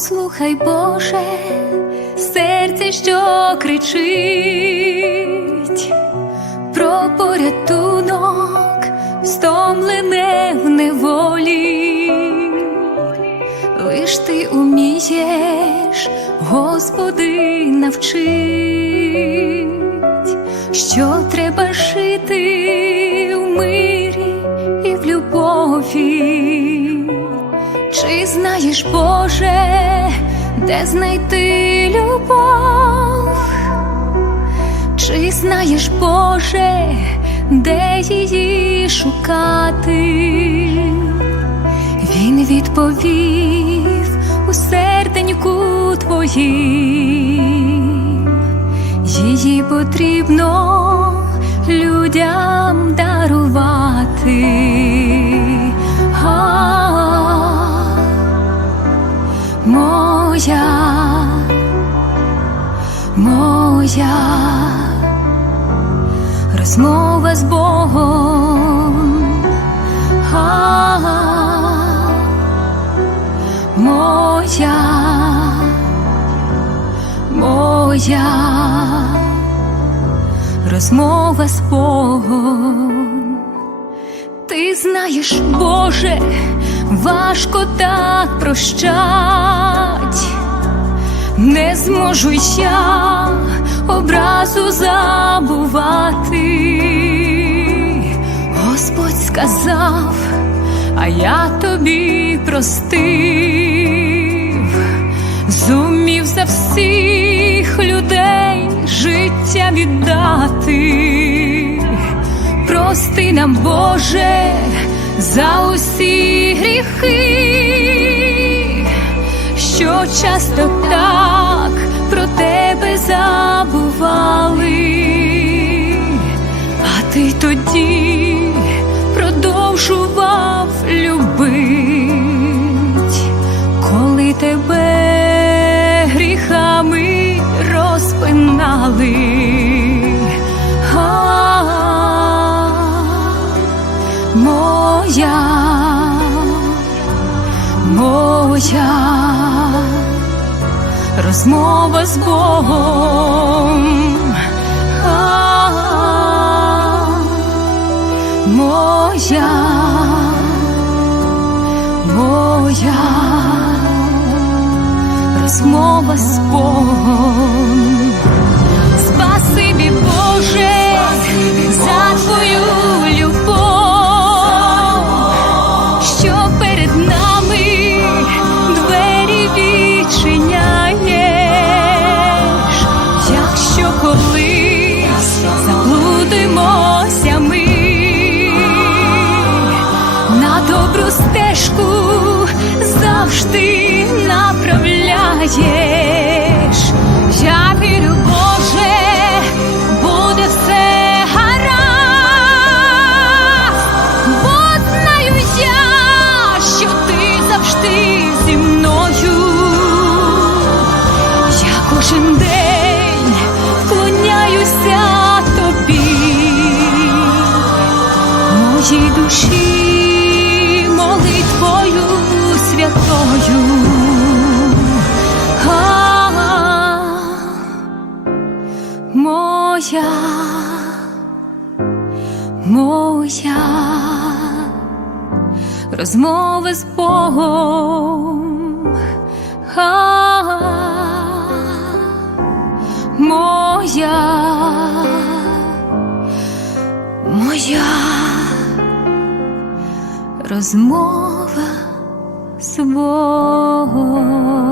Послухай, Боже, серце, що кричить про порятунок, стомлене в неволі. Лиш ти умієш, Господи, навчить, що треба жити Чи знаєш, Боже, де знайти любов? Чи знаєш, Боже, де її шукати? Він відповів у серденьку твоїм, її потрібно людям дарувати. Моя. Розмова з Богом. А, моя, моя. Розмова з Богом. Ти знаєш, Боже, важко так прощать, не зможу я образу забувати. Господь сказав, а я тобі простив, зумів за всіх людей життя віддати. Прости нам, Боже, за усі гріхи, що часто так про тебе забували, а ти тоді продовжував любить, коли тебе гріхами розпинали. Моя, моя розмова з Богом. Моя, моя розмова з Богом. Добру стежку завжди направляєш. Я вірю, Боже, буде все гаразд, бо знаю я, що ти завжди зі мною. Я кожен день вклоняюся тобі, моїй душі молитвою святою. Моя, моя розмова з Богом. А, моя, моя розмова з Богом.